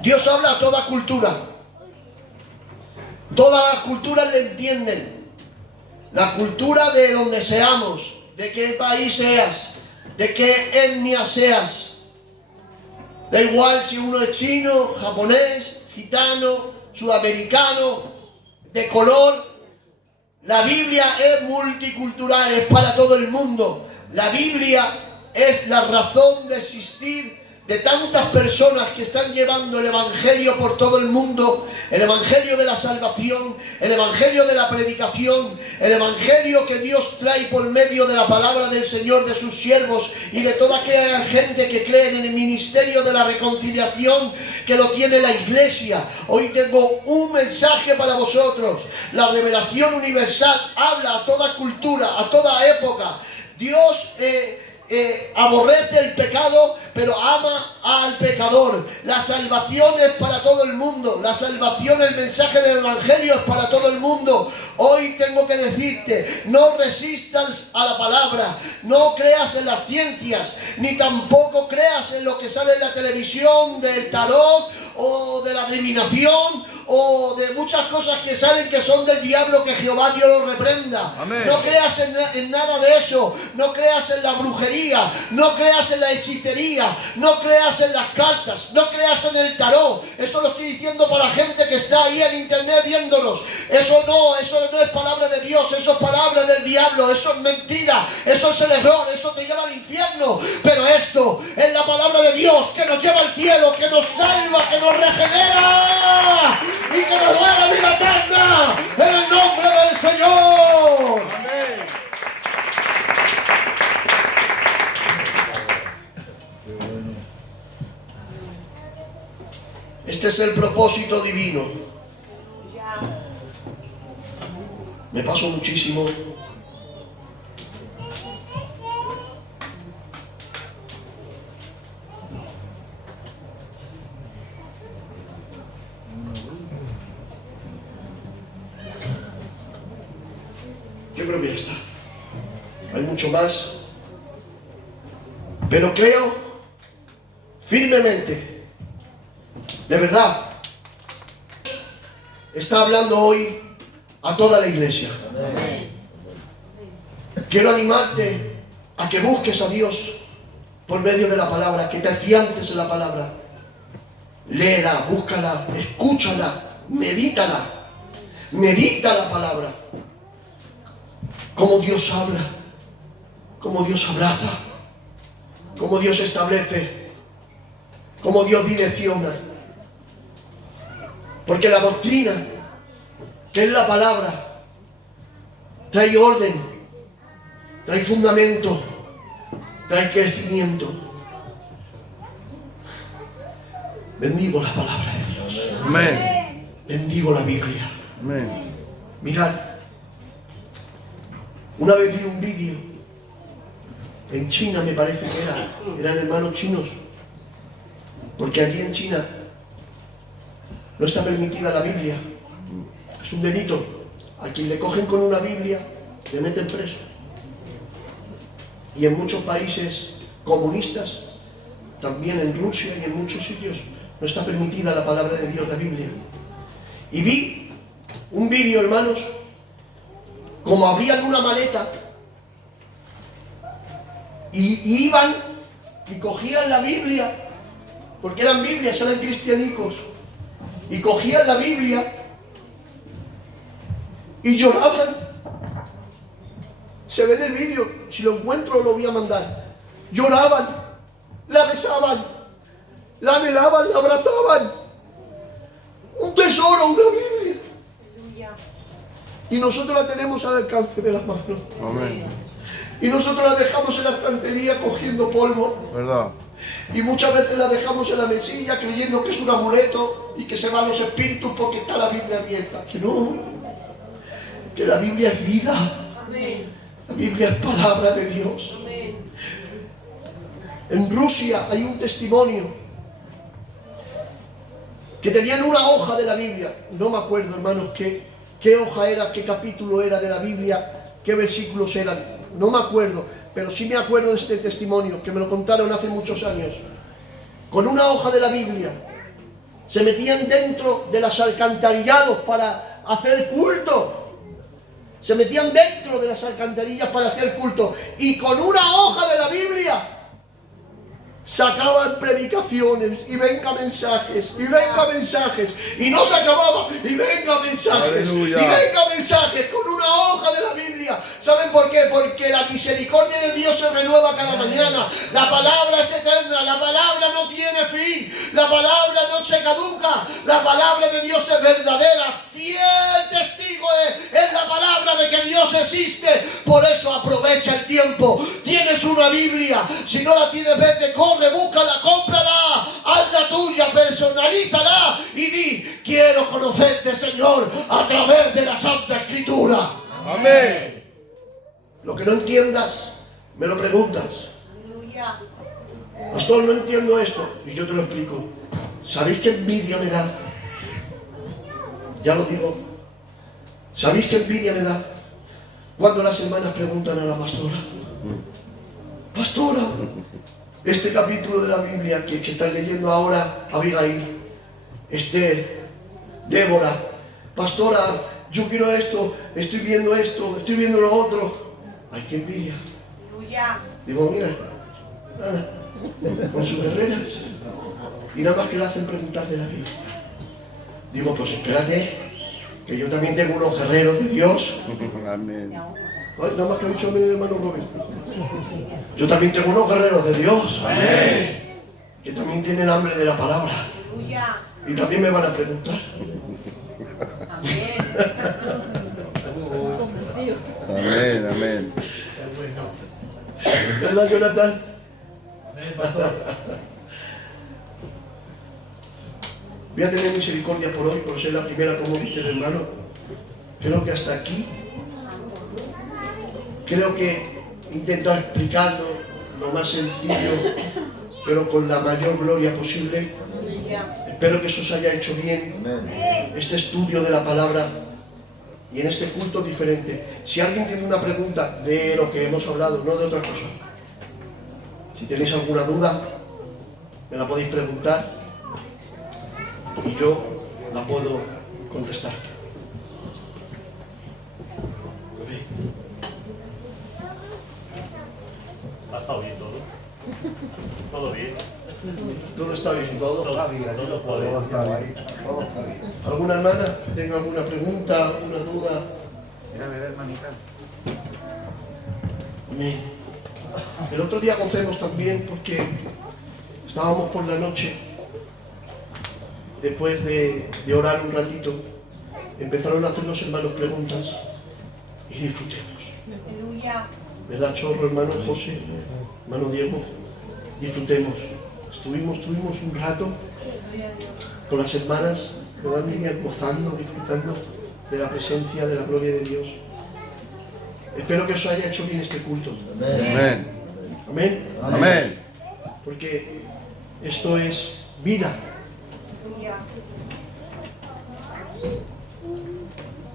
Dios habla a toda cultura. Todas las culturas le entienden. La cultura de donde seamos, de qué país seas, de qué etnia seas. Da igual si uno es chino, japonés, gitano, sudamericano, de color. La Biblia es multicultural, es para todo el mundo. La Biblia es la razón de existir de tantas personas que están llevando el Evangelio por todo el mundo, el Evangelio de la salvación, el Evangelio de la predicación, el Evangelio que Dios trae por medio de la palabra del Señor, de sus siervos y de toda aquella gente que cree en el ministerio de la reconciliación que lo tiene la iglesia. Hoy tengo un mensaje para vosotros. La revelación universal habla a toda cultura, a toda época. Dios aborrece el pecado, pero ama al pecador. La salvación es para todo el mundo. La salvación, el mensaje del Evangelio es para todo el mundo. Hoy tengo que decirte, no resistas a la palabra, no creas en las ciencias, ni tampoco creas en lo que sale en la televisión del tarot o de la adivinación o de muchas cosas que salen que son del diablo, que Jehová Dios lo reprenda. Amén. No creas en nada de eso. No creas en la brujería, no creas en la hechicería, no creas en las cartas, no creas en el tarot. Eso lo estoy diciendo para la gente que está ahí en internet viéndonos. Eso no es palabra de Dios, eso es palabra del diablo, eso es mentira, eso es el error, eso te lleva al infierno. Pero esto es la palabra de Dios que nos lleva al cielo, que nos salva, que nos regenera y que nos da la vida eterna en el nombre del Señor. Amén. Este es el propósito divino. Me paso muchísimo. Yo creo que ya está. Hay mucho más. Pero creo firmemente, de verdad, está hablando hoy a toda la iglesia. Quiero animarte a que busques a Dios por medio de la palabra, que te afiances en la palabra. Léela, búscala, escúchala, medítala. Medita la palabra. Cómo Dios habla, cómo Dios abraza, cómo Dios establece, cómo Dios direcciona. Porque la doctrina, que es la palabra, trae orden, trae fundamento, trae crecimiento. Bendigo la palabra de Dios. Amén. Bendigo la Biblia. Amén. Mirad, una vez vi un vídeo en China, me parece que eran hermanos chinos, porque allí en China no está permitida la Biblia. Es un delito. A quien le cogen con una Biblia le meten preso. Y en muchos países comunistas, también en Rusia y en muchos sitios, no está permitida la palabra de Dios, la Biblia. Y vi un vídeo, hermanos, como abrían una maleta y iban y cogían la Biblia, porque eran Biblias, eran cristianicos, y cogían la Biblia y lloraban. Se ve en el vídeo, si lo encuentro lo voy a mandar. Lloraban, la besaban, la anhelaban, la abrazaban. Un tesoro, una Biblia. Y nosotros la tenemos al alcance de las manos. Amén. Y nosotros la dejamos en la estantería cogiendo polvo. ¿Verdad? Y muchas veces la dejamos en la mesilla creyendo que es un amuleto y que se van los espíritus porque está la Biblia abierta. Que no. Que la Biblia es vida. La Biblia es palabra de Dios. En Rusia hay un testimonio que tenían una hoja de la Biblia. No me acuerdo, hermanos, qué hoja era, qué capítulo era de la Biblia, qué versículos eran. No me acuerdo, pero sí me acuerdo de este testimonio, que me lo contaron hace muchos años. Con una hoja de la Biblia se metían dentro de los alcantarillados para hacer culto. Se metían dentro de las alcantarillas para hacer culto. Y con una hoja de la Biblia sacaban predicaciones y venga mensajes, y venga mensajes, y no se acababa, y venga mensajes, Aleluya. y venga mensajes con una hoja de la Biblia. ¿Saben por qué? Porque la misericordia de Dios se renueva cada mañana. La palabra es eterna, la palabra no tiene fin, la palabra no se caduca, la palabra de Dios es verdadera. Fiel testigo es la palabra de que Dios existe. Por eso aprovecha el tiempo. Tienes una Biblia, si no la tienes, vete, corre, búscala, cómprala, haz la tuya, personalízala y di: quiero conocerte, Señor, a través de la Santa Escritura. Amén. Lo que no entiendas, me lo preguntas. Pastor, no entiendo esto. Y yo te lo explico. ¿Sabéis qué envidia me da? Ya lo digo. ¿Sabéis qué envidia me da? Cuando las hermanas preguntan a la pastora: pastora, este capítulo de la Biblia que están leyendo ahora, Abigail, Esther, Débora, pastora, yo quiero esto, estoy viendo lo otro. Ay, qué envidia. Digo, mira, Ana, con sus guerreras, y nada más que le hacen preguntas de la Biblia. Digo, pues espérate, que yo también tengo unos guerreros de Dios. Amén. Ay, nada más que ha dicho mi hermano Robin. Yo también tengo unos guerreros de Dios. Amén. Que también tienen hambre de la palabra. Y también me van a preguntar. Amén, amén. ¿Verdad, Jonathan? Voy a tener misericordia por hoy, por ser la primera, como dice el hermano. Creo que hasta aquí. Creo que he intentado explicarlo lo más sencillo, pero con la mayor gloria posible. Espero que eso os haya hecho bien. Este estudio de la palabra y en este culto diferente. Si alguien tiene una pregunta de lo que hemos hablado, no de otra cosa, si tenéis alguna duda, me la podéis preguntar y yo la puedo contestar. ¿Ha estado bien todo? ¿Todo bien? Todo está bien. Todo está bien. Todo está bien. ¿Alguna hermana que tenga alguna pregunta, alguna duda? Amén. El otro día gocemos también porque estábamos por la noche, después de orar un ratito, empezaron a hacer los hermanos preguntas y disfrutemos. ¿Verdad, Chorro, hermano José, hermano Diego? Disfrutemos. Tuvimos un rato con las hermanas que van gozando, disfrutando de la presencia, de la gloria de Dios. Espero que os haya hecho bien este culto. Amén. Amén. Amén. Porque esto es vida.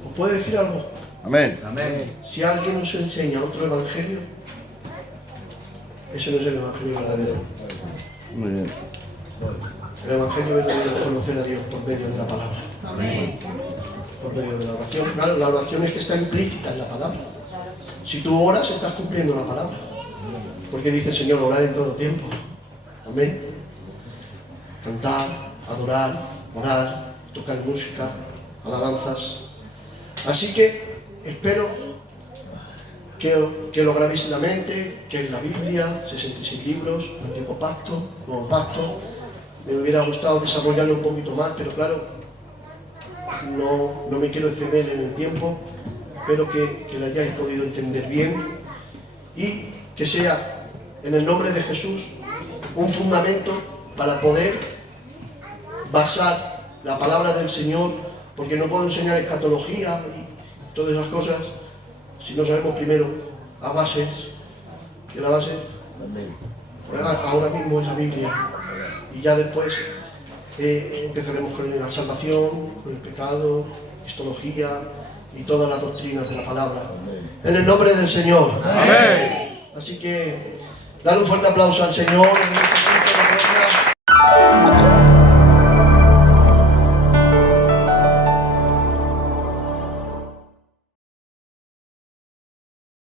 ¿Os puedo decir algo? Amén. Si alguien nos enseña otro evangelio, ese no es el evangelio verdadero. Muy bien. El evangelio verdadero es conocer a Dios por medio de la palabra. Por medio de la oración. Claro, la oración es que está implícita en la palabra. Si tú oras, estás cumpliendo la palabra. Porque dice el Señor, orar en todo tiempo. Amén. Cantar, adorar, orar, tocar música, alabanzas. Así que espero que lo grabéis en la mente, que es la Biblia, 66 libros, Antiguo Pacto, Nuevo Pacto. Me hubiera gustado desarrollarlo un poquito más, pero claro, no me quiero exceder en el tiempo. Espero que lo hayáis podido entender bien y que sea, en el nombre de Jesús, un fundamento para poder basar la palabra del Señor, porque no puedo enseñar escatología y todas esas cosas si no sabemos primero a bases, que la base ahora mismo es la Biblia, y ya después empezaremos con la salvación, con el pecado, histología y todas las doctrinas de la palabra. En el nombre del Señor. Amén. Así que dar un fuerte aplauso al Señor en este momento de la gloria.